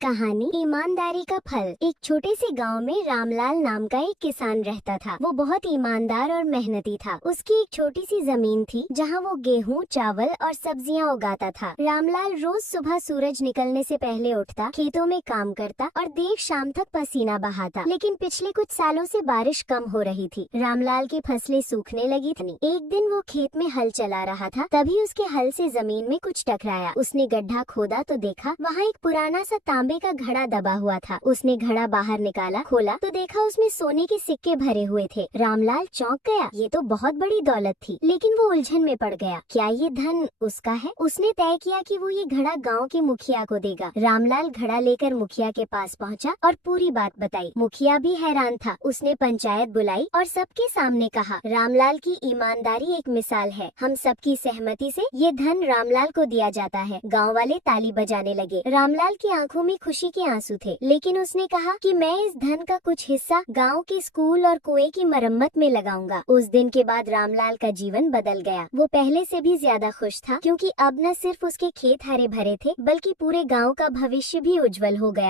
कहानी ईमानदारी का फल। एक छोटे से गांव में रामलाल नाम का एक किसान रहता था। वो बहुत ईमानदार और मेहनती था। उसकी एक छोटी सी जमीन थी जहां वो गेहूं, चावल और सब्जियां उगाता था। रामलाल रोज सुबह सूरज निकलने से पहले उठता, खेतों में काम करता और देर शाम तक पसीना बहाता। लेकिन पिछले कुछ सालों से बारिश कम हो रही थी। रामलाल की फसलें सूखने लगी थी। एक दिन वो खेत में हल चला रहा था, तभी उसके हल से जमीन में कुछ टकराया। उसने गड्ढा खोदा तो देखा वहाँ एक पुराना सा तांबे का घड़ा दबा हुआ था। उसने घड़ा बाहर निकाला, खोला तो देखा उसमें सोने के सिक्के भरे हुए थे। रामलाल चौंक गया। ये तो बहुत बड़ी दौलत थी, लेकिन वो उलझन में पड़ गया। क्या ये धन उसका है? उसने तय किया कि वो ये घड़ा गांव के मुखिया को देगा। रामलाल घड़ा लेकर मुखिया के पास पहुंचा और पूरी बात बताई। मुखिया भी हैरान था। उसने पंचायत बुलाई और सबके सामने कहा, रामलाल की ईमानदारी एक मिसाल है। हम सबकी सहमति से ये धन रामलाल को दिया जाता है। गाँव वाले ताली बजाने लगे। रामलाल की आंखों में खुशी के आंसू थे, लेकिन उसने कहा कि मैं इस धन का कुछ हिस्सा गांव के स्कूल और कुएं की मरम्मत में लगाऊंगा। उस दिन के बाद रामलाल का जीवन बदल गया। वो पहले से भी ज्यादा खुश था, क्योंकि अब न सिर्फ उसके खेत हरे भरे थे, बल्कि पूरे गांव का भविष्य भी उज्जवल हो गया।